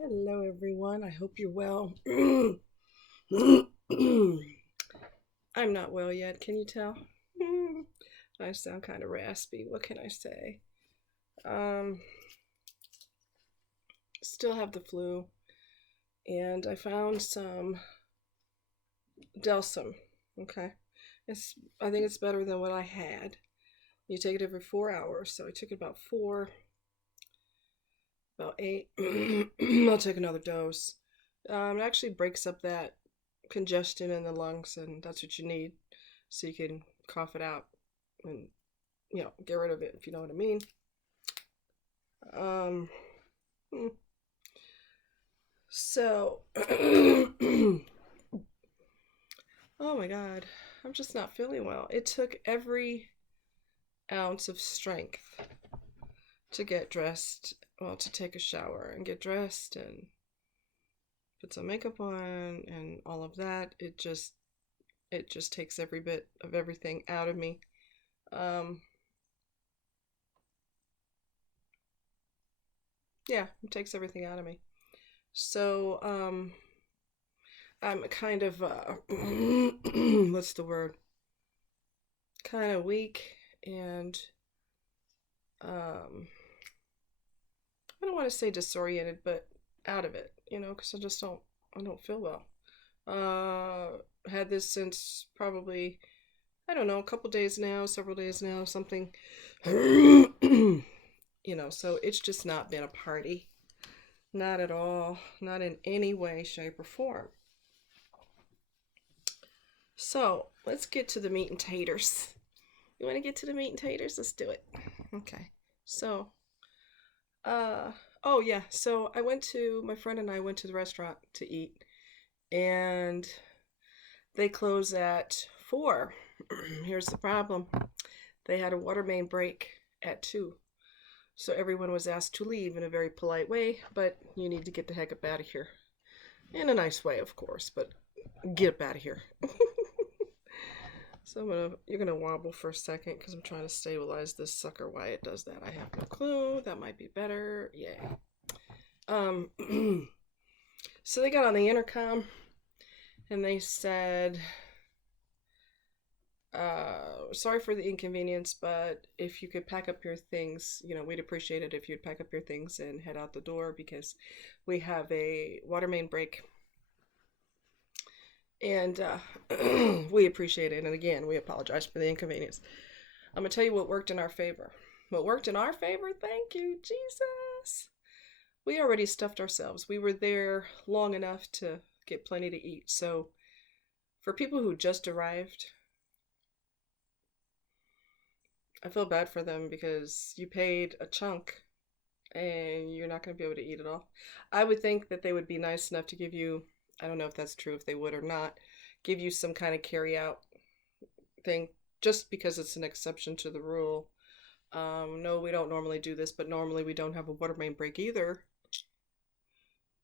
Hello, everyone. I hope you're well. I'm not well yet. Can you tell? I sound kind of raspy. What can I say? Um, Still have the flu, and I found some Delsum. Okay, I think it's better than what I had. You take it every 4 hours, so I took it about eight. I'll take another dose. It actually breaks up that congestion in the lungs, and that's what you need, so you can cough it out and get rid of it, if you know what I mean. Um, so, oh my God, I'm just not feeling well. It took every ounce of strength to get dressed, well, to take a shower and get dressed and put some makeup on and all of that. It just takes every bit of everything out of me. Um, yeah, it takes everything out of me. So, I'm kind of what's the word? Kind of weak and um I don't want to say disoriented, but out of it, because I don't feel well. Had this since probably, I don't know, a couple days now, several days now, something. So it's just not been a party. Not at all. Not in any way, shape, or form. So let's get to the meat and taters. You want to get to the meat and taters? Let's do it. Okay. So, uh, oh yeah. So my friend and I went to the restaurant to eat, and they close at 4. Here's the problem: they had a water main break at 2. So everyone was asked to leave in a very polite way, but you need to get the heck up out of here. In a nice way, of course, but get up out of here. So you're gonna wobble for a second because I'm trying to stabilize this sucker. Why it does that, I have no clue. That might be better. Yay. Um, so they got on the intercom and they said, sorry for the inconvenience, but if you could pack up your things, we'd appreciate it if you'd pack up your things and head out the door because we have a water main break. And we appreciate it. And again, we apologize for the inconvenience. I'm going to tell you what worked in our favor. What worked in our favor? Thank you, Jesus. We already stuffed ourselves. We were there long enough to get plenty to eat. So, for people who just arrived, I feel bad for them because you paid a chunk and you're not going to be able to eat it all. I would think that they would be nice enough to give you, I don't know if that's true, if they would or not, give you some kind of carry out thing just because it's an exception to the rule. No, we don't normally do this, but normally we don't have a water main break either.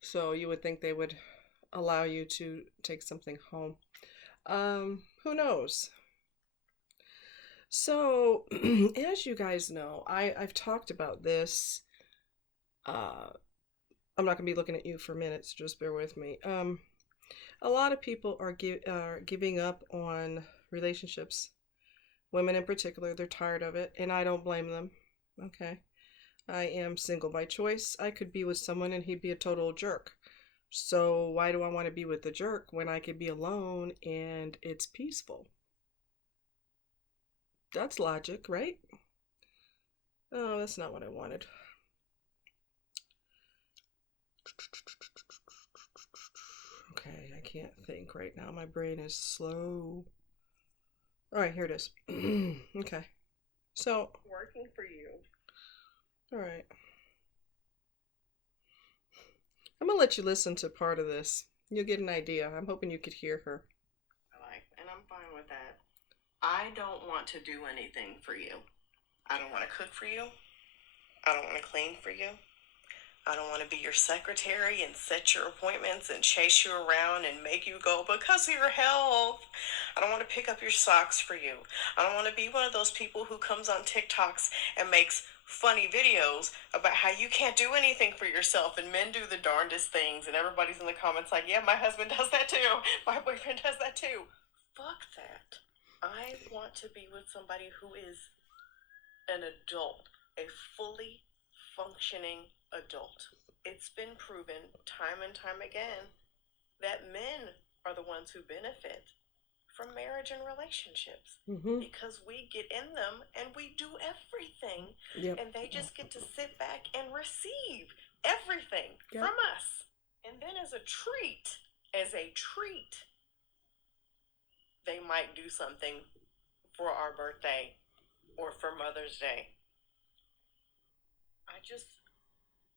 So you would think they would allow you to take something home. Who knows? So, as you guys know, I've talked about this. Uh, I'm not gonna be looking at you for minutes. Just bear with me. A lot of people are giving up on relationships. Women in particular, they're tired of it, and I don't blame them. Okay, I am single by choice. I could be with someone and he'd be a total jerk. So why do I want to be with the jerk when I could be alone and it's peaceful? That's logic, right? Oh, that's not what I wanted. Okay, I can't think right now. My brain is slow. All right, here it is. Okay. So, Working for you. all right. I'm going to let you listen to part of this. You'll get an idea. I'm hoping you could hear her. And I'm fine with that. I don't want to do anything for you. I don't want to cook for you. I don't want to clean for you. I don't want to be your secretary and set your appointments and chase you around and make you go because of your health. I don't want to pick up your socks for you. I don't want to be one of those people who comes on TikToks and makes funny videos about how you can't do anything for yourself and men do the darndest things, and everybody's in the comments like, yeah, my husband does that too. My boyfriend does that too. Fuck that. I want to be with somebody who is an adult, a fully functioning adult. It's been proven time and time again that men are the ones who benefit from marriage and relationships because we get in them and we do everything, and they just get to sit back and receive everything from us. And then as a treat, they might do something for our birthday or for Mother's Day.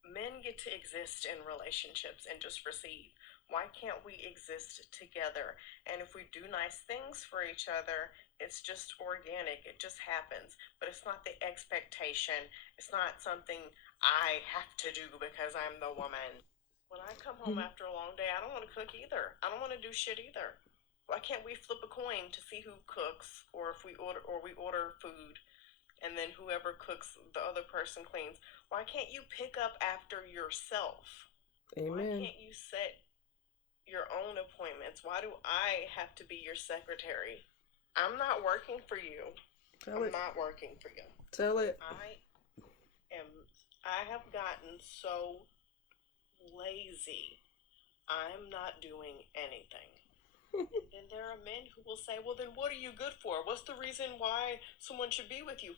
Men get to exist in relationships and just receive. Why can't we exist together? And if we do nice things for each other, it's just organic. It just happens. But it's not the expectation. It's not something I have to do because I'm the woman. When I come home after a long day, I don't want to cook either. I don't want to do shit either. Why can't we flip a coin to see who cooks, or if we order food, and then whoever cooks, the other person cleans? Why can't you pick up after yourself? Amen. Why can't you set your own appointments? Why do I have to be your secretary? I'm not working for you. I'm not working for you. Tell it. I have gotten so lazy. I'm not doing anything. Then there are men who will say, well, then what are you good for? What's the reason why someone should be with you?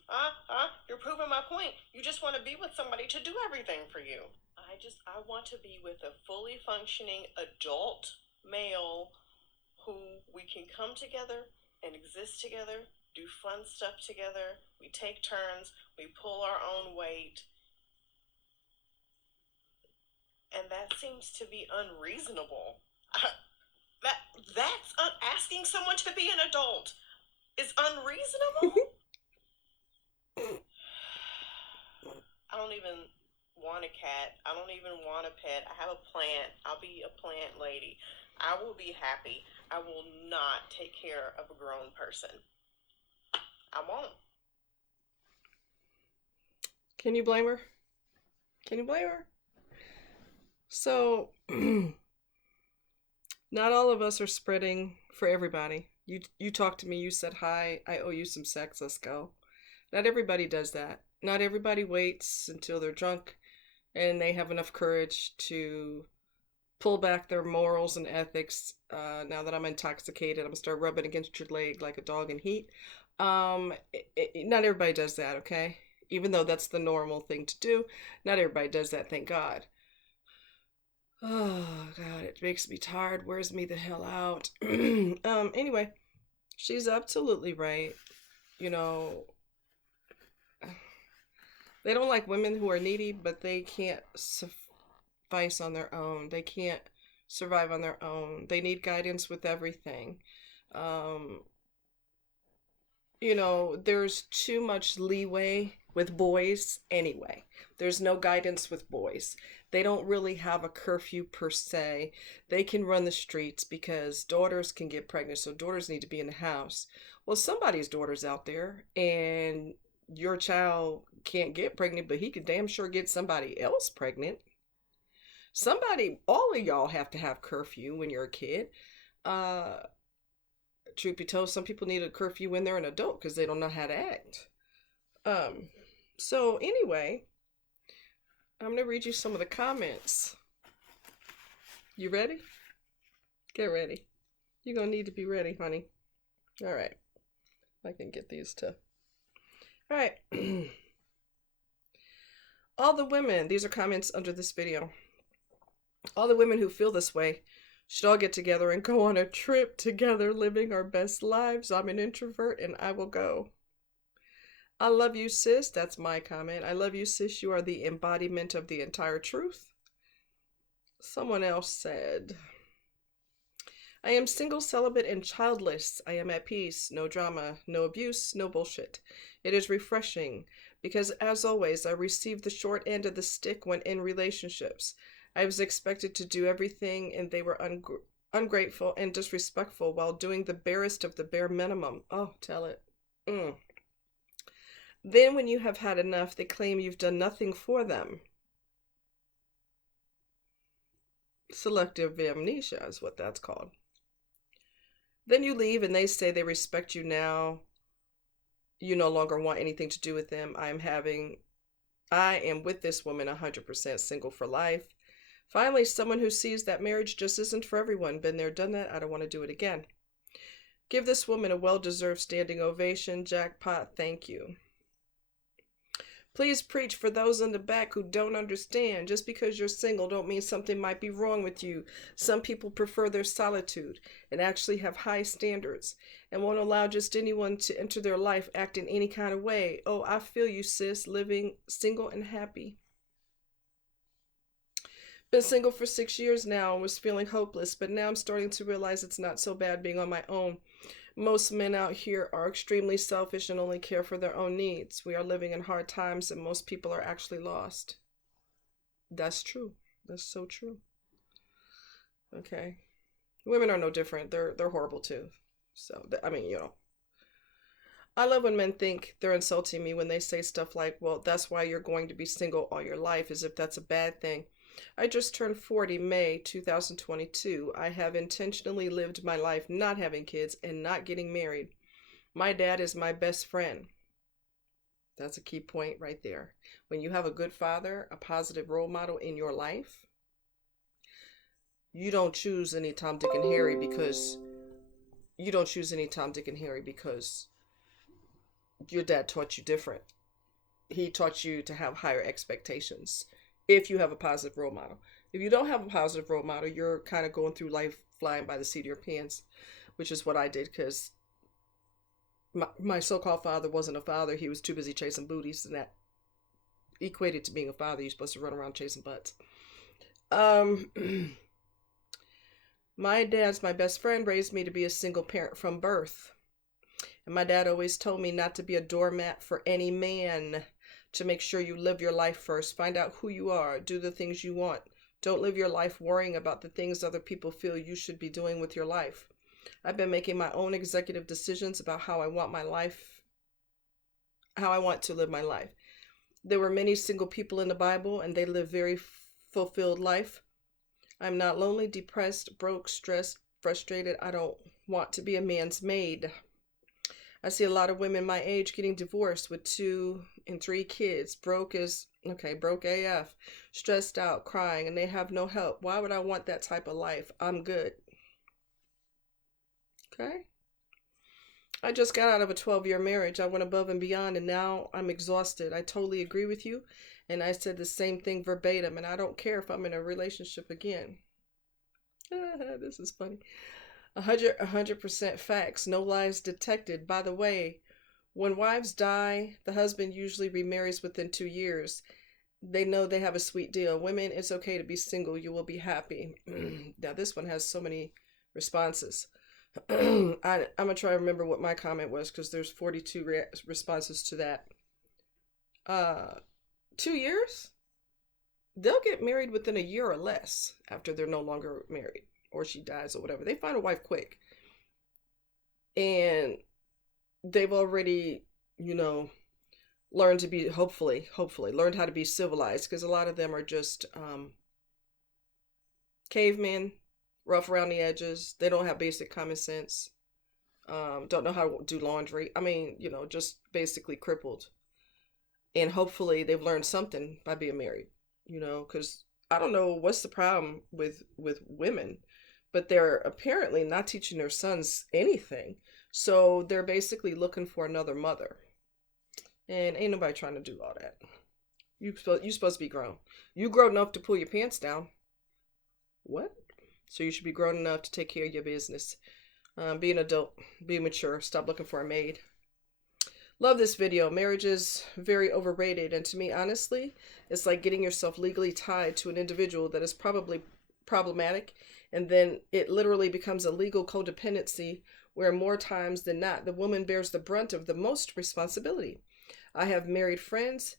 You're proving my point. You just want to be with somebody to do everything for you. I want to be with a fully functioning adult male who we can come together and exist together, do fun stuff together. We take turns. We pull our own weight. And that seems to be unreasonable. That's asking someone to be an adult is unreasonable. I don't even want a cat. I don't even want a pet. I have a plant. I'll be a plant lady. I will be happy. I will not take care of a grown person. I won't. Can you blame her? Can you blame her? So, not all of us are spreading for everybody. You talked to me, you said, hi, I owe you some sex, let's go. Not everybody does that. Not everybody waits until they're drunk and they have enough courage to pull back their morals and ethics. Now that I'm intoxicated, I'm going to start rubbing against your leg like a dog in heat. Not everybody does that, okay? Even though that's the normal thing to do, not everybody does that, thank God. Oh, God, it makes me tired. Wears me the hell out. Anyway, she's absolutely right. You know, they don't like women who are needy, but they can't suffice on their own. They can't survive on their own. They need guidance with everything. You know, there's too much leeway with boys anyway. There's no guidance with boys. They don't really have a curfew per se. They can run the streets because daughters can get pregnant, so daughters need to be in the house. Well, somebody's daughter's out there, and your child can't get pregnant, but he could damn sure get somebody else pregnant. All of y'all have to have curfew when you're a kid. Truth be told, some people need a curfew when they're an adult because they don't know how to act. So anyway, I'm gonna read you some of the comments. You ready? Get ready. You're gonna need to be ready, honey. All right. I can get these too. All right. All the women, these are comments under this video. All the women who feel this way should all get together and go on a trip together, living our best lives. I'm an introvert and I will go. I love you, sis. That's my comment. I love you, sis. You are the embodiment of the entire truth. Someone else said, I am single, celibate, and childless. I am at peace. No drama, no abuse, no bullshit. It is refreshing because, as always, I receive the short end of the stick when in relationships. I was expected to do everything, and they were ungrateful and disrespectful while doing the barest of the bare minimum. Oh, tell it. Then, when you have had enough, they claim you've done nothing for them. Selective amnesia is what that's called. Then you leave and they say they respect you now. You no longer want anything to do with them. I am with this woman 100% single for life. Finally, someone who sees that marriage just isn't for everyone. Been there, done that. I don't want to do it again. Give this woman a well-deserved standing ovation. Jackpot, thank you. Please preach for those in the back who don't understand. Just because you're single don't mean something might be wrong with you. Some people prefer their solitude and actually have high standards and won't allow just anyone to enter their life acting any kind of way. Oh, I feel you, sis, living single and happy. Been single for 6 years now and was feeling hopeless, but now I'm starting to realize it's not so bad being on my own. Most men out here are extremely selfish and only care for their own needs. We are living in hard times and most people are actually lost. That's true. That's so true. Okay. Women are no different. They're horrible too. So, I mean, I love when men think they're insulting me when they say stuff like, well, that's why you're going to be single all your life, as if that's a bad thing. I just turned 40 May 2022. I have intentionally lived my life not having kids and not getting married. My dad is my best friend. That's a key point right there. When you have a good father, a positive role model in your life, you don't choose any Tom, Dick, and Harry because your dad taught you different. He taught you to have higher expectations if you have a positive role model. If you don't have a positive role model, you're kind of going through life flying by the seat of your pants, which is what I did because my so-called father wasn't a father. He was too busy chasing booties, and that equated to being a father. You're supposed to run around chasing butts. My dad's my best friend, raised me to be a single parent from birth. And my dad always told me not to be a doormat for any man, to make sure you live your life first. Find out who you are. Do the things you want. Don't live your life worrying about the things other people feel you should be doing with your life. I've been making my own executive decisions about how I want to live my life. There were many single people in the Bible, and they lived very fulfilled life. I'm not lonely, depressed, broke, stressed, frustrated. I don't want to be a man's maid. I see a lot of women my age getting divorced with 2 and 3 kids, broke AF, stressed out, crying, and they have no help. Why would I want that type of life? I'm good. Okay? I just got out of a 12-year marriage. I went above and beyond, and now I'm exhausted. I totally agree with you, and I said the same thing verbatim, and I don't care if I'm in a relationship again. This is funny. 100% facts, no lies detected. By the way, when wives die, the husband usually remarries within 2 years. They know they have a sweet deal. Women, it's okay to be single. You will be happy. Now, this one has so many responses. I'm going to try to remember what my comment was because there's 42 responses to that. 2 years? They'll get married within a year or less after they're no longer married or she dies or whatever. They find a wife quick. And they've already, learned to be, hopefully, learned how to be civilized, because a lot of them are just cavemen, rough around the edges. They don't have basic common sense. Don't know how to do laundry. I mean, just basically crippled. And hopefully they've learned something by being married, because I don't know what's the problem with women, but they're apparently not teaching their sons anything. So they're basically looking for another mother. And ain't nobody trying to do all that. You supposed to be grown. You grown enough to pull your pants down. What? So you should be grown enough to take care of your business. Be an adult. Be mature. Stop looking for a maid. Love this video. Marriage is very overrated. And to me, honestly, it's like getting yourself legally tied to an individual that is probably problematic. And then it literally becomes a legal codependency where more times than not, the woman bears the brunt of the most responsibility. I have married friends,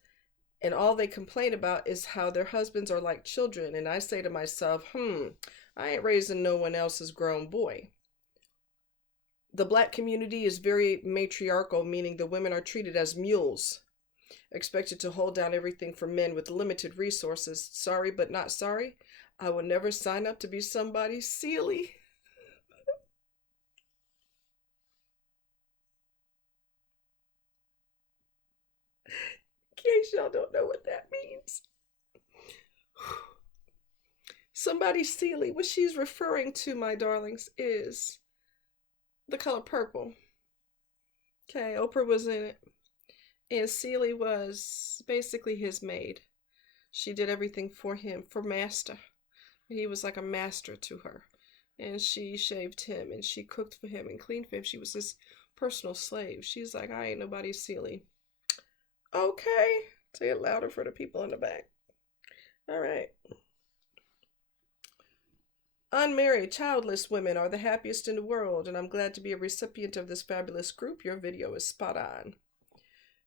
and all they complain about is how their husbands are like children. And I say to myself, I ain't raising no one else's grown boy. The Black community is very matriarchal, meaning the women are treated as mules. Expected to hold down everything for men with limited resources. Sorry, but not sorry. I will never sign up to be somebody's Sealy. In case y'all don't know what that means. Somebody Sealy, what she's referring to, my darlings, is the color purple. Okay, Oprah was in it. And Sealy was basically his maid. She did everything for him, for master. He was like a master to her. And she shaved him, and she cooked for him and cleaned for him. She was his personal slave. She's like, I ain't nobody's Sealy. Okay. Say it louder for the people in the back. All right. Unmarried, childless women are the happiest in the world, and I'm glad to be a recipient of this fabulous group. Your video is spot on.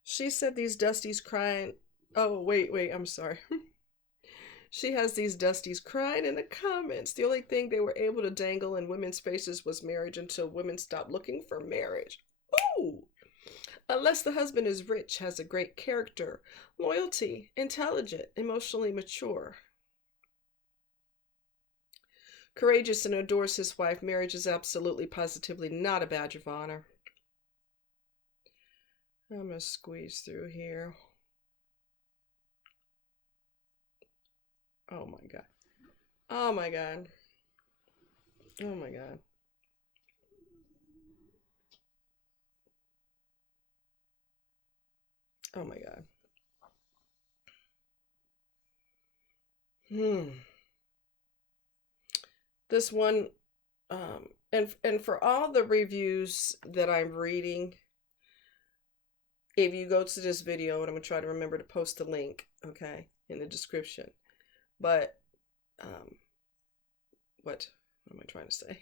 She said these dusties crying. Oh, wait, I'm sorry. She has these dusties crying in the comments. The only thing they were able to dangle in women's faces was marriage until women stopped looking for marriage. Ooh! Unless the husband is rich, has a great character, loyalty, intelligent, emotionally mature, courageous, and adores his wife, marriage is absolutely, positively not a badge of honor. I'm going to squeeze through here. Oh my God. Oh my God. Oh my God. Oh my God. This one, and for all the reviews that I'm reading, if you go to this video, and I'm gonna try to remember to post the link, okay, in the description. But, what am I trying to say?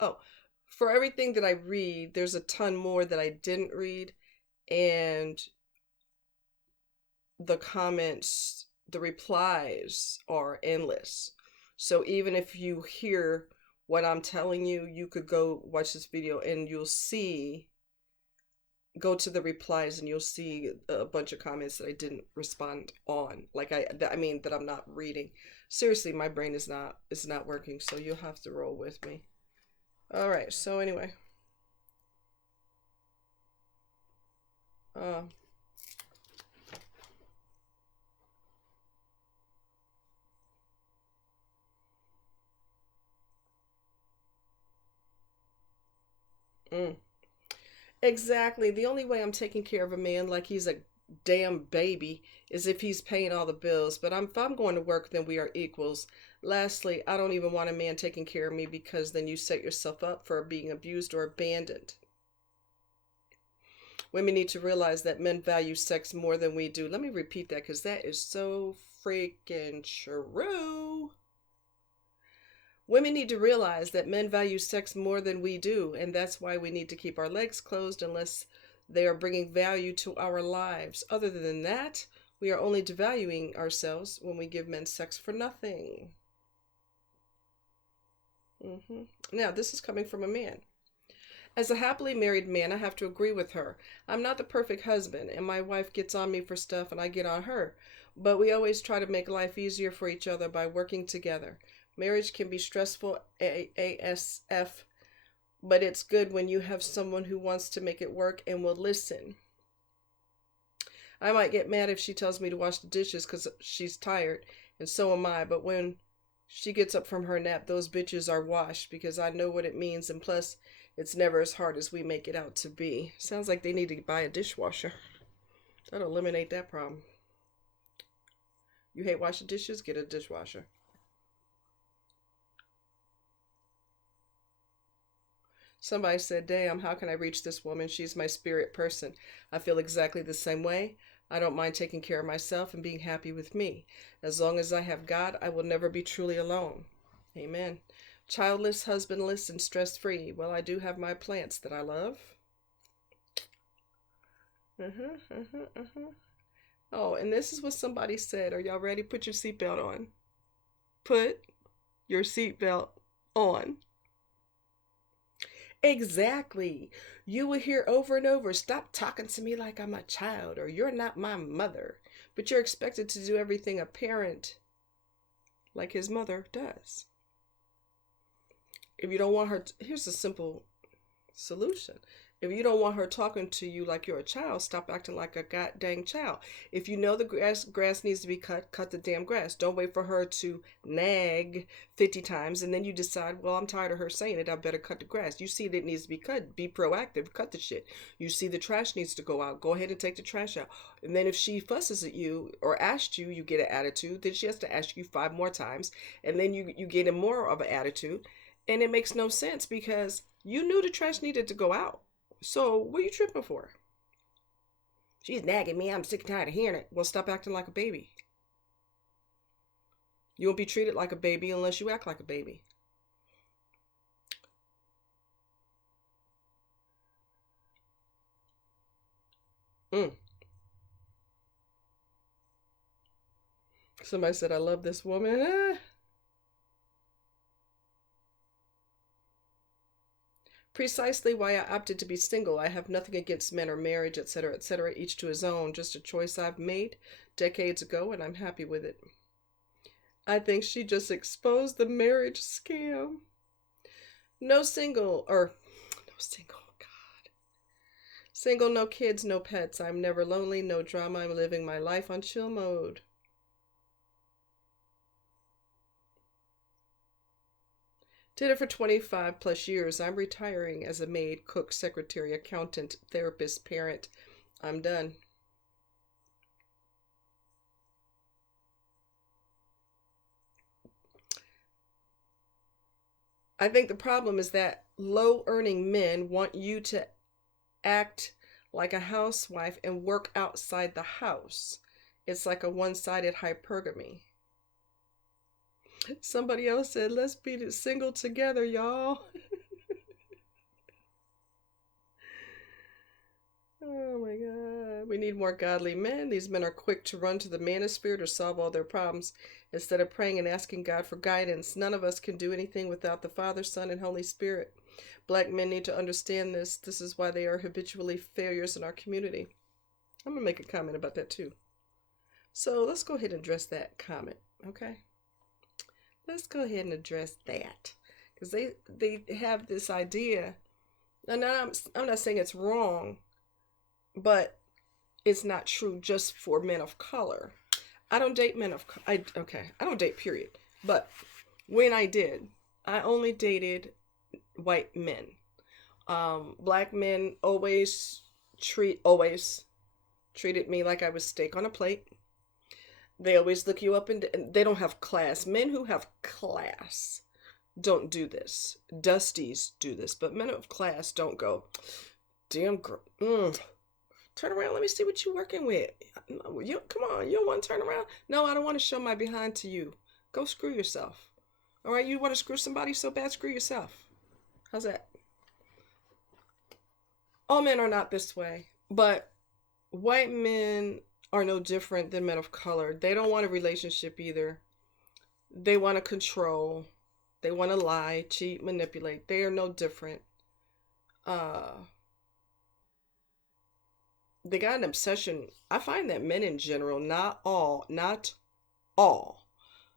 Oh, for everything that I read, there's a ton more that I didn't read, and the comments, the replies are endless. So even if you hear what I'm telling you, you could go watch this video and you'll see, go to the replies and you'll see a bunch of comments that I didn't respond on. Like I mean that I'm not reading. Seriously, my brain is not working, so you'll have to roll with me. All right, so anyway. Exactly. The only way I'm taking care of a man like he's a damn baby is if he's paying all the bills. But if I'm going to work, then we are equals. Lastly, I don't even want a man taking care of me, because then you set yourself up for being abused or abandoned. Women need to realize that men value sex more than we do. Let me repeat that, because that is so freaking true. Women need to realize that men value sex more than we do, and that's why we need to keep our legs closed unless they are bringing value to our lives. Other than that, we are only devaluing ourselves when we give men sex for nothing. Now, this is coming from a man. As a happily married man, I have to agree with her. I'm not the perfect husband, and my wife gets on me for stuff and I get on her. But we always try to make life easier for each other by working together. Marriage can be stressful ASF, but it's good when you have someone who wants to make it work and will listen. I might get mad if she tells me to wash the dishes because she's tired, and so am I, but when she gets up from her nap, those bitches are washed because I know what it means, and plus, it's never as hard as we make it out to be. Sounds like they need to buy a dishwasher. That'll eliminate that problem. You hate washing dishes? Get a dishwasher. Somebody said, damn, how can I reach this woman? She's my spirit person. I feel exactly the same way. I don't mind taking care of myself and being happy with me. As long as I have God, I will never be truly alone. Amen. Childless, husbandless, and stress-free. Well, I do have my plants that I love. Oh, and this is what somebody said. Are y'all ready? Put your seatbelt on. Put your seatbelt on. Exactly. You will hear over and over, stop talking to me like I'm a child, or you're not my mother. But you're expected to do everything a parent like his mother does. If you don't want her, here's a simple solution. If you don't want her talking to you like you're a child, stop acting like a god dang child. If you know the grass needs to be cut, cut the damn grass. Don't wait for her to nag 50 times and then you decide, well, I'm tired of her saying it. I better cut the grass. You see that it needs to be cut. Be proactive. Cut the shit. You see the trash needs to go out. Go ahead and take the trash out. And then if she fusses at you or asks you, you get an attitude. Then she has to ask you 5 more times. And then you get more of an attitude. And it makes no sense because you knew the trash needed to go out. So what are you tripping for? She's nagging me. I'm sick and tired of hearing it. Well, stop acting like a baby. You won't be treated like a baby unless you act like a baby. Mm. Somebody said, I love this woman. Precisely why I opted to be single. I have nothing against men or marriage, etc., etc., each to his own. Just a choice I've made decades ago, and I'm happy with it. I think she just exposed the marriage scam. No single, or no single, God. Single, no kids, no pets. I'm never lonely, no drama. I'm living my life on chill mode. Did it for 25 plus years. I'm retiring as a maid, cook, secretary, accountant, therapist, parent. I'm done. I think the problem is that low earning men want you to act like a housewife and work outside the house. It's like a one sided hypergamy. Somebody else said, let's be single together, y'all. Oh my God. We need more godly men. These men are quick to run to the manosphere to solve all their problems instead of praying and asking God for guidance. None of us can do anything without the Father, Son, and Holy Spirit. Black men need to understand this. This is why they are habitually failures in our community. I'm going to make a comment about that too. So let's go ahead and address that comment, okay? Let's go ahead and address that. Because they have this idea, and I'm not saying it's wrong, but it's not true just for men of color. I don't date men of I don't date, period. But when I did, I only dated white men. Black men always treated me like I was steak on a plate. They always look you up and they don't have class. Men who have class don't do this. Dusties do this, but men of class don't go, damn girl, turn around, let me see what you're working with. You come on, you don't want to turn around? No, I don't want to show my behind to you. Go screw yourself. All right, you want to screw somebody so bad, screw yourself. How's that? All men are not this way, but white men are no different than men of color. They don't want a relationship either. They want to control. They want to lie, cheat, manipulate. They are no different. Uh, they got an obsession. I find that men in general, not all,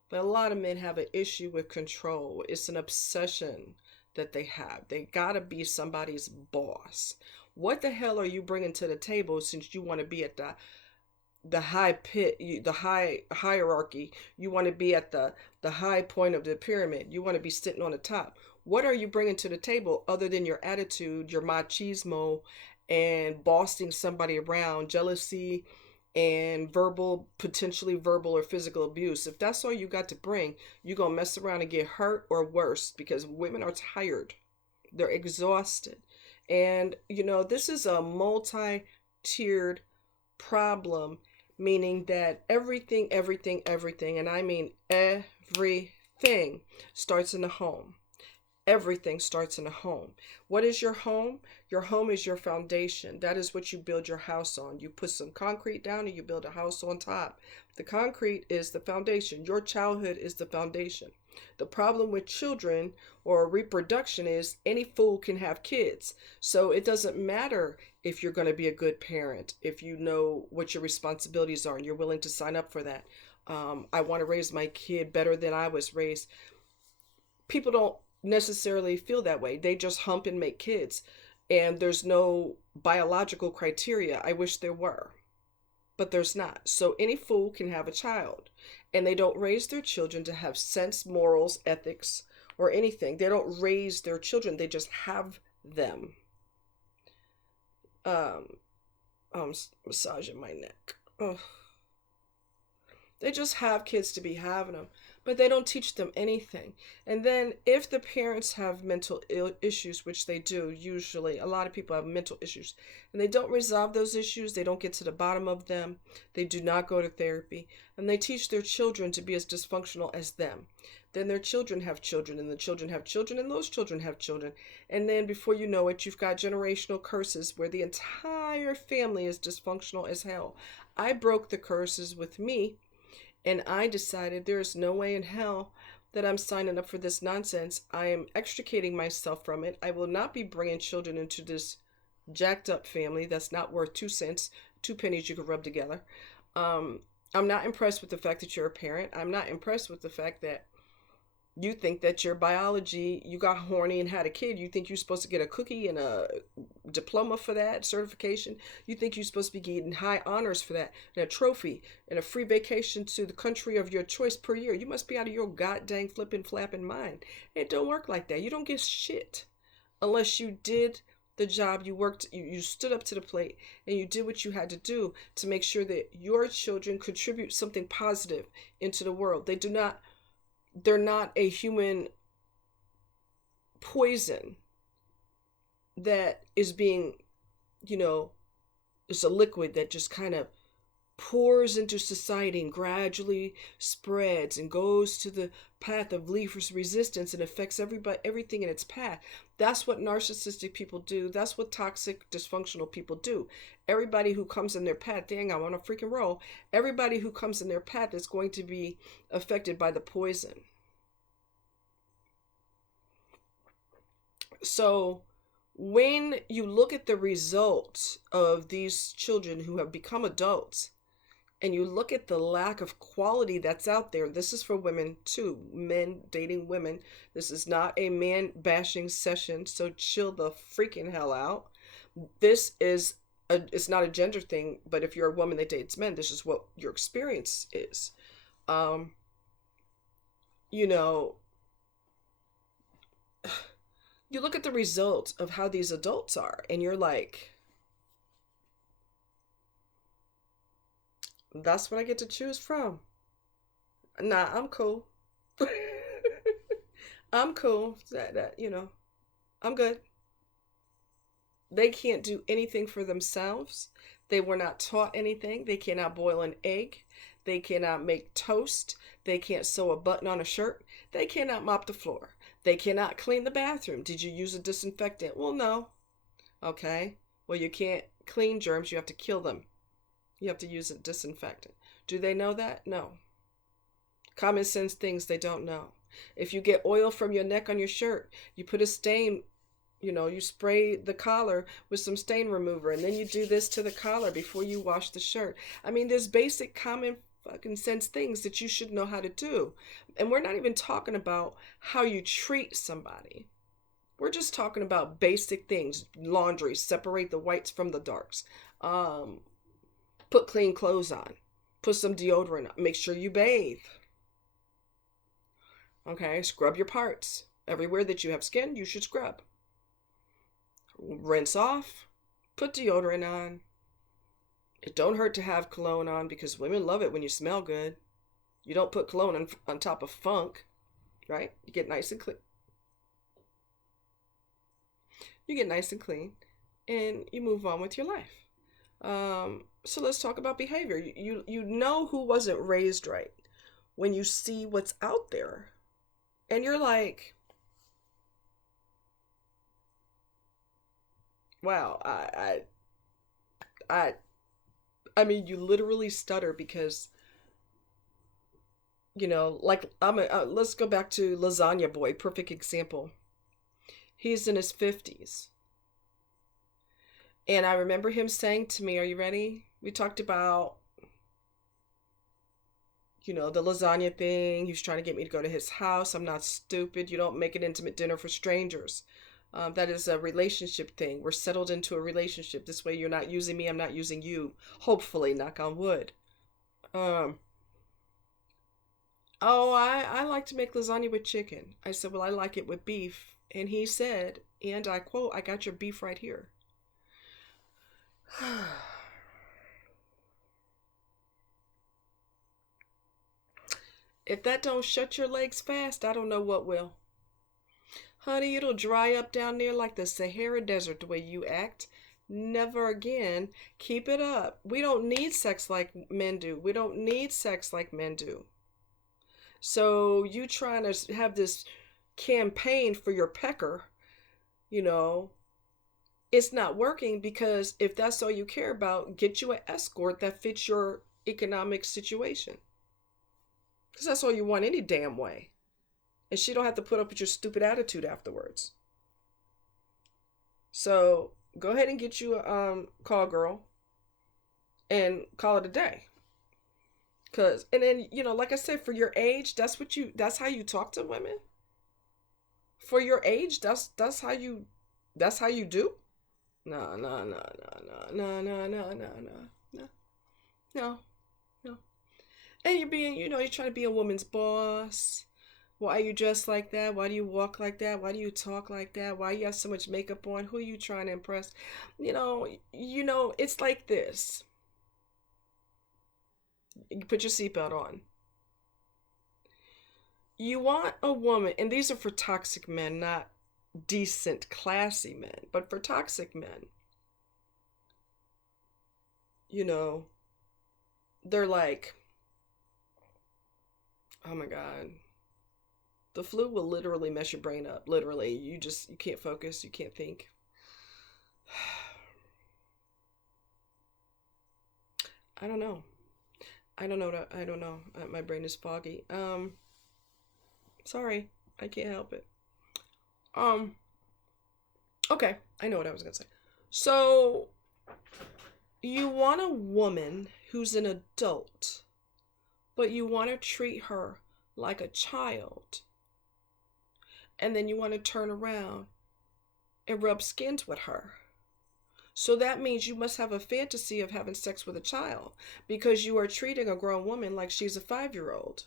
but a lot of men have an issue with control. It's an obsession that they have. They gotta be somebody's boss. What the hell are you bringing to the table since you want to be at the high pit, the high hierarchy? You want to be at the high point of the pyramid. You want to be sitting on the top. What are you bringing to the table other than your attitude, your machismo, and bossing somebody around, jealousy, and potentially verbal or physical abuse? If that's all you got to bring, you're going to mess around and get hurt or worse, because women are tired. They're exhausted. And, this is a multi-tiered problem, meaning that everything, and I mean everything, starts in the home. Everything starts in a home. What is your home? Your home is your foundation. That is what you build your house on. You put some concrete down and you build a house on top. The concrete is the foundation. Your childhood is the foundation. The problem with children or reproduction is any fool can have kids. So it doesn't matter if you're going to be a good parent, if you know what your responsibilities are and you're willing to sign up for that. I want to raise my kid better than I was raised. People don't necessarily feel that way. They just hump and make kids. And there's no biological criteria. I wish there were, but there's not. So any fool can have a child. And they don't raise their children to have sense, morals, ethics, or anything. They don't raise their children, they just have them. Um, I'm massaging my neck. Ugh. They just have kids to be having them, but they don't teach them anything. And then, if the parents have mental issues, which they do usually, a lot of people have mental issues, and they don't resolve those issues, they don't get to the bottom of them, they do not go to therapy, and they teach their children to be as dysfunctional as them. Then their children have children, and the children have children, and those children have children. And then, before you know it, you've got generational curses where the entire family is dysfunctional as hell. I broke the curses with me, and I decided there is no way in hell that I'm signing up for this nonsense. I am extricating myself from it. I will not be bringing children into this jacked up family that's not worth 2 cents, 2 pennies you could rub together. I'm not impressed with the fact that you're a parent. I'm not impressed with the fact that you think that your biology, you got horny and had a kid. You think you're supposed to get a cookie and a diploma for that, certification. You think you're supposed to be getting high honors for that, and a trophy, and a free vacation to the country of your choice per year. You must be out of your goddamn flipping flapping mind. It don't work like that. You don't get shit unless you did the job. You worked, you stood up to the plate, and you did what you had to do to make sure that your children contribute something positive into the world. They're not a human poison that is being, it's a liquid that just kind of pours into society and gradually spreads and goes to the path of least resistance and affects everything in its path. That's what narcissistic people do. That's what toxic, dysfunctional people do. Everybody who comes in their path, dang, I'm on a freaking roll. Everybody who comes in their path is going to be affected by the poison. So when you look at the results of these children who have become adults, and you look at the lack of quality that's out there, this is for women too, men dating women. This is not a man bashing session, so chill the freaking hell out. This is it's not a gender thing, but if you're a woman that dates men, this is what your experience is. You know, you look at the results of how these adults are, and you're like, that's what I get to choose from. Nah, I'm cool. I'm cool. I'm good. They can't do anything for themselves. They were not taught anything. They cannot boil an egg. They cannot make toast. They can't sew a button on a shirt. They cannot mop the floor. They cannot clean the bathroom. Did you use a disinfectant? Well, no. Okay. Well, you can't clean germs. You have to kill them. You have to use a disinfectant. Do they know that? No. Common sense things they don't know. If you get oil from your neck on your shirt, you put a stain, you spray the collar with some stain remover, and then you do this to the collar before you wash the shirt. I mean, there's basic common fucking sense things that you should know how to do. And we're not even talking about how you treat somebody. We're just talking about basic things. Laundry, separate the whites from the darks. Put clean clothes on. Put some deodorant on. Make sure you bathe. Okay, scrub your parts. Everywhere that you have skin, you should scrub. Rinse off. Put deodorant on. It don't hurt to have cologne on because women love it when you smell good. You don't put cologne on top of funk, right? You get nice and clean. You get nice and clean, and you move on with your life. So let's talk about behavior. You know who wasn't raised right when you see what's out there. And you're like, Wow. I, I mean, you literally stutter because, like let's go back to Lasagna Boy, perfect example. He's in his 50s. And I remember him saying to me, "Are you ready?" We talked about, the lasagna thing. He was trying to get me to go to his house. I'm not stupid. You don't make an intimate dinner for strangers. That is a relationship thing. We're settled into a relationship. This way, you're not using me. I'm not using you. Hopefully, knock on wood. Um, oh, I like to make lasagna with chicken. I said, well, I like it with beef. And he said, and I quote, I got your beef right here. If that don't shut your legs fast, I don't know what will. Honey, it'll dry up down there like the Sahara Desert the way you act. Never again. Keep it up. We don't need sex like men do. We don't need sex like men do. So you trying to have this campaign for your pecker, you know, it's not working because if that's all you care about, get you an escort that fits your economic situation. Because that's all you want any damn way. And she don't have to put up with your stupid attitude afterwards. So go ahead and get you a call girl and call it a day. Cause and then like I said, for your age, that's how you talk to women. For your age, that's how you do. No, no, no, no, no, no, no, no, no, no, no, no. And you're trying to be a woman's boss. Why are you dressed like that? Why do you walk like that? Why do you talk like that? Why you have so much makeup on? Who are you trying to impress? It's like this. You put your seatbelt on. You want a woman, and these are for toxic men, not decent, classy men, but for toxic men. You know, they're like, oh my God. The flu will literally mess your brain up. Literally. You can't focus. You can't think. I don't know. I don't know. I don't know. My brain is foggy. Sorry. I can't help it. Um, okay. I know what I was going to say. So, you want a woman who's an adult, but you want to treat her like a child. And then you want to turn around and rub skins with her. So that means you must have a fantasy of having sex with a child because you are treating a grown woman like she's a 5-year-old.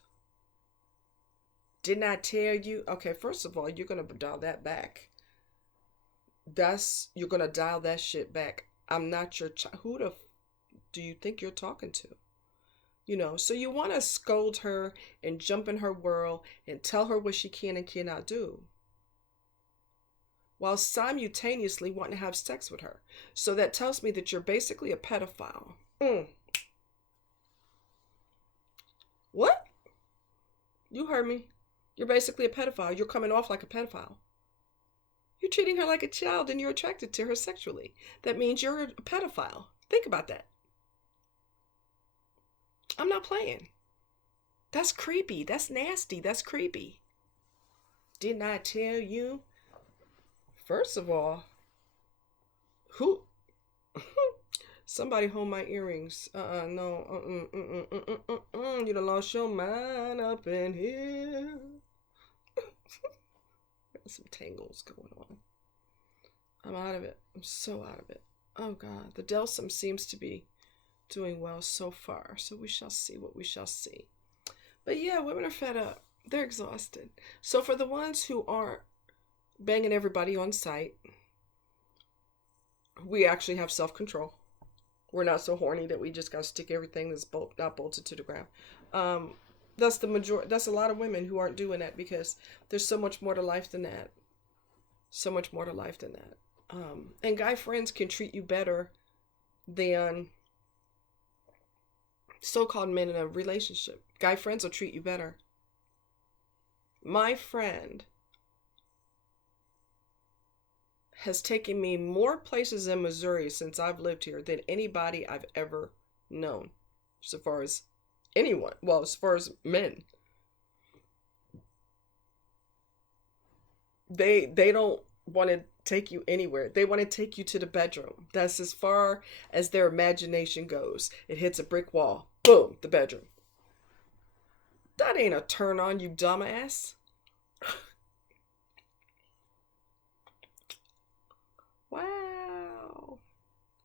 Didn't I tell you? Okay, first of all, you're going to dial that back. You're going to dial that shit back. I'm not your child. Who do you think you're talking to? So you want to scold her and jump in her world and tell her what she can and cannot do, while simultaneously wanting to have sex with her. So that tells me that you're basically a pedophile. What? You heard me. You're basically a pedophile. You're coming off like a pedophile. You're treating her like a child and you're attracted to her sexually. That means you're a pedophile. Think about that. I'm not playing. That's creepy. That's nasty. That's creepy. Didn't I tell you? First of all, who? Somebody hold my earrings. No. You done lost your mind up in here. Got some tangles going on. I'm out of it. I'm so out of it. Oh God, the Delsum seems to be doing well so far. So we shall see what we shall see. But yeah, women are fed up. They're exhausted. So for the ones who aren't banging everybody on sight, we actually have self-control. We're not so horny that we just gotta stick everything that's not bolted to the ground. That's the majority. That's a lot of women who aren't doing that because there's so much more to life than that. So much more to life than that. And guy friends can treat you better than so-called men in a relationship. Guy friends will treat you better. My friend has taken me more places in Missouri since I've lived here than anybody I've ever known. So far as anyone, well, as far as men. They don't want to take you anywhere. They want to take you to the bedroom. That's as far as their imagination goes. It hits a brick wall. Boom, the bedroom. That ain't a turn on, you dumbass. Wow.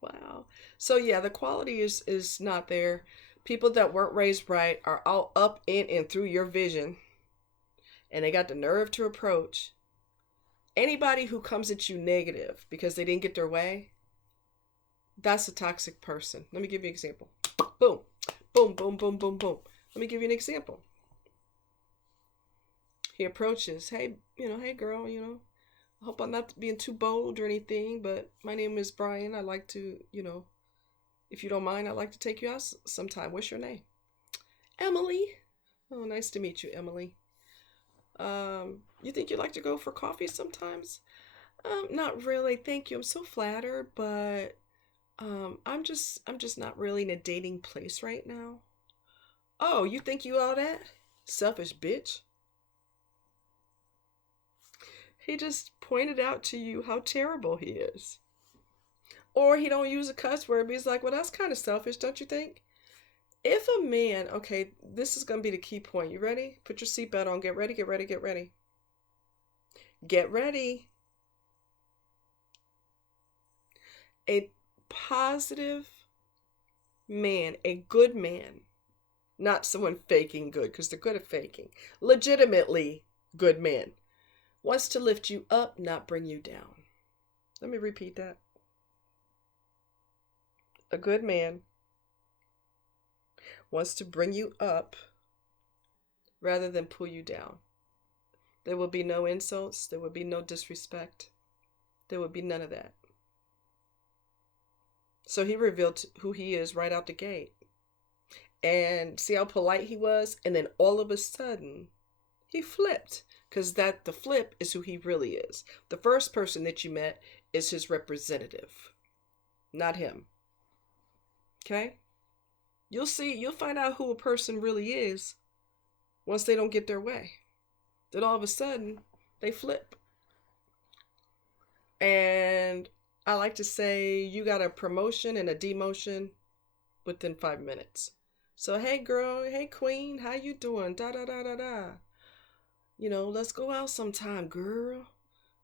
Wow. So yeah, the quality is not there. People that weren't raised right are all up in and through your vision, and they got the nerve to approach. Anybody who comes at you negative because they didn't get their way, that's a toxic person. Let me give you an example. Boom. Boom, boom, boom, boom, boom. Let me give you an example. He approaches, hey, hey girl, I hope I'm not being too bold or anything, but my name is Brian. I'd like to, if you don't mind, I'd like to take you out sometime. What's your name? Emily. Oh, nice to meet you, Emily. You think you'd like to go for coffee sometimes? Not really. Thank you. I'm so flattered, but I'm just not really in a dating place right now. Oh, you think you all that? Selfish bitch. He just pointed out to you how terrible he is. Or he don't use a cuss word, but he's like, well, that's kind of selfish, don't you think? If a man, okay, this is going to be the key point. You ready? Put your seatbelt on. Get ready, get ready, get ready. Get ready. A positive man, a good man, not someone faking good, because they're good at faking. Legitimately good man wants to lift you up, not bring you down. Let me repeat that. A good man wants to bring you up rather than pull you down. There will be no insults. There will be no disrespect. There will be none of that. So he revealed who he is right out the gate. And see how polite he was? And then all of a sudden, he flipped. Because the flip is who he really is. The first person that you met is his representative, not him. Okay? You'll find out who a person really is once they don't get their way. Then all of a sudden, they flip. And I like to say you got a promotion and a demotion within 5 minutes. So, hey girl, hey queen, how you doing? Da da da da da. Let's go out sometime, girl.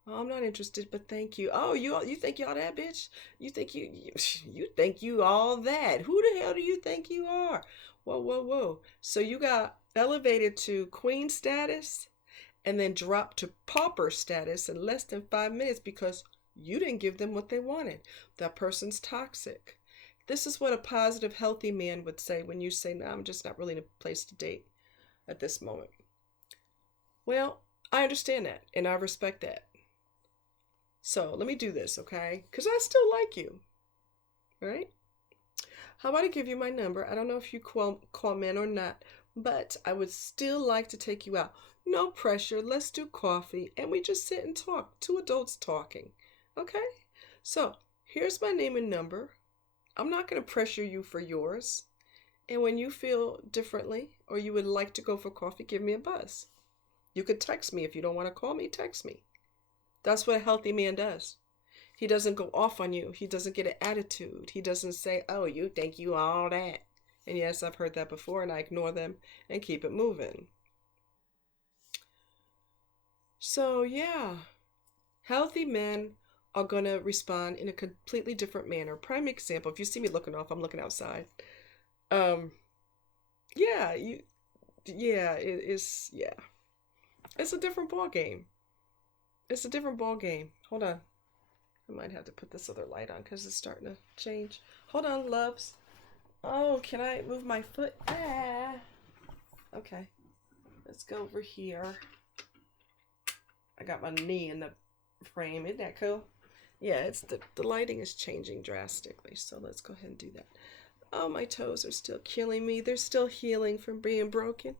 Oh, I'm not interested, but thank you. Oh, you think you all that, bitch? You think you think you all that? Who the hell do you think you are? Whoa, whoa, whoa. So you got elevated to queen status and then dropped to pauper status in less than 5 minutes because you didn't give them what they wanted. That person's toxic. This is what a positive, healthy man would say when you say, no, I'm just not really in a place to date at this moment. Well, I understand that and I respect that. So let me do this, okay? Because I still like you, right? How about I give you my number? I don't know if you call men or not, but I would still like to take you out. No pressure. Let's do coffee and we just sit and talk. Two adults talking, okay? So here's my name and number. I'm not going to pressure you for yours. And when you feel differently or you would like to go for coffee, give me a buzz. You could text me. If you don't want to call me, text me. That's what a healthy man does. He doesn't go off on you. He doesn't get an attitude. He doesn't say, oh, you think you all that. And yes, I've heard that before and I ignore them and keep it moving. So yeah, healthy men are going to respond in a completely different manner. Prime example, if you see me looking off, I'm looking outside. Yeah, it's a different ball game. It's a different ball game. Hold on. I might have to put this other light on because it's starting to change. Hold on, loves. Oh, can I move my foot? Ah. Okay. Let's go over here. I got my knee in the frame. Isn't that cool? Yeah, it's the lighting is changing drastically. So let's go ahead and do that. Oh, my toes are still killing me. They're still healing from being broken.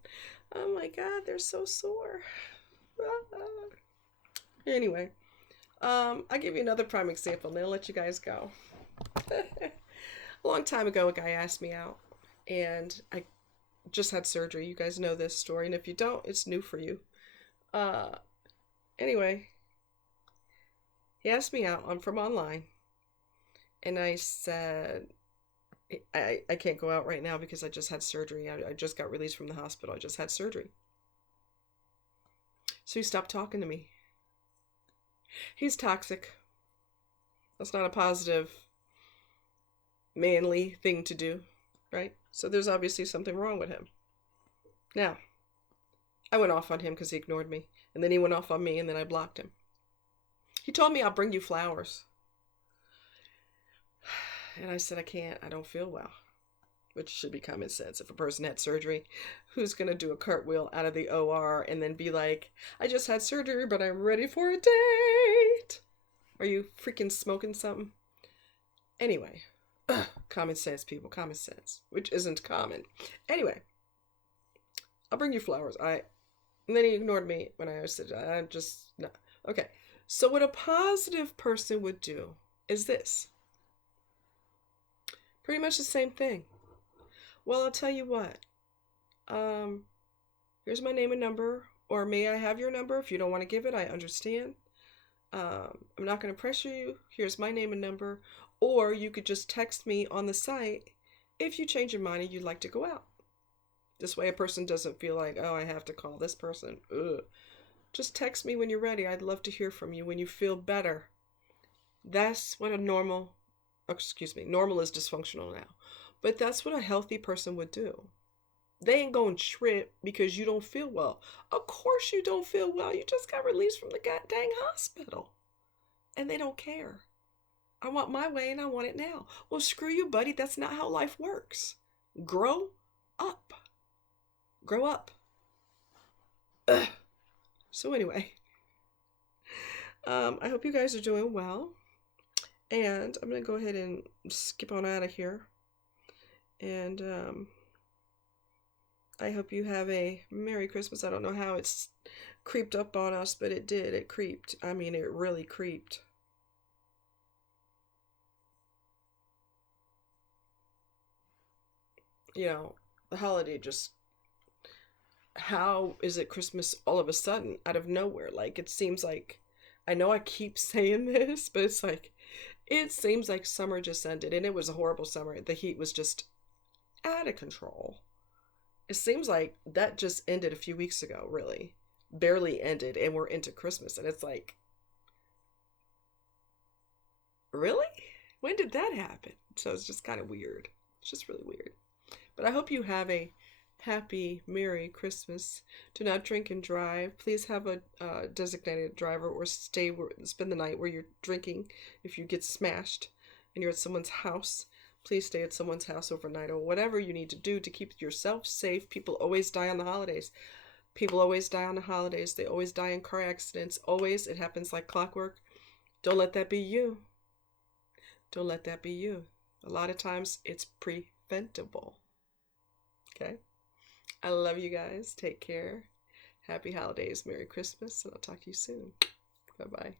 Oh my God, they're so sore. Anyway, I'll give you another prime example and then I'll let you guys go. A long time ago, a guy asked me out, and I just had surgery. You guys know this story, and if you don't, it's new for you. Uh, anyway, he asked me out. I'm from online, and I said, I can't go out right now because I just had surgery. I just got released from the hospital. I just had surgery. So he stopped talking to me. He's toxic. That's not a positive, manly thing to do, right? So there's obviously something wrong with him. Now, I went off on him because he ignored me. And then he went off on me, and then I blocked him. He told me, I'll bring you flowers. And I said, I can't. I don't feel well. Which should be common sense. If a person had surgery, who's going to do a cartwheel out of the OR and then be like, I just had surgery, but I'm ready for a date? Are you freaking smoking something? Anyway, common sense, people. Common sense. Which isn't common. Anyway, I'll bring you flowers. And then he ignored me when I said, I'm just, no. Okay. So what a positive person would do is this. Pretty much the same thing. Well, I'll tell you what. Here's my name and number, or may I have your number? If you don't want to give it, I understand. I'm not going to pressure you. Here's my name and number. Or you could just text me on the site if you change your mind and you'd like to go out. This way a person doesn't feel like, oh, I have to call this person. Ugh. Just text me when you're ready. I'd love to hear from you when you feel better. That's what normal is dysfunctional now. But that's what a healthy person would do. They ain't going to trip because you don't feel well. Of course you don't feel well. You just got released from the goddamn hospital. And they don't care. I want my way and I want it now. Well, screw you, buddy. That's not how life works. Grow up. Grow up. Ugh. So anyway, I hope you guys are doing well. And I'm going to go ahead and skip on out of here. And I hope you have a Merry Christmas. I don't know how it's creeped up on us, but it did. It creeped. I mean, it really creeped. You know, the holiday just, how is it Christmas all of a sudden out of nowhere? Like, it seems like, I know I keep saying this, but it's like, it seems like summer just ended, and it was a horrible summer. The heat was just out of control. It seems like that just ended a few weeks ago, really. Barely ended, and we're into Christmas, and it's like, really? When did that happen? So it's just kind of weird. It's just really weird. But I hope you have a happy, Merry Christmas. Do not drink and drive. Please have a designated driver, or spend the night where you're drinking. If you get smashed and you're at someone's house, please stay at someone's house overnight, or whatever you need to do to keep yourself safe. People always die on the holidays. People always die on the holidays. They always die in car accidents. Always. It happens like clockwork. Don't let that be you. Don't let that be you. A lot of times it's preventable. Okay? I love you guys. Take care. Happy holidays. Merry Christmas. And I'll talk to you soon. Bye-bye.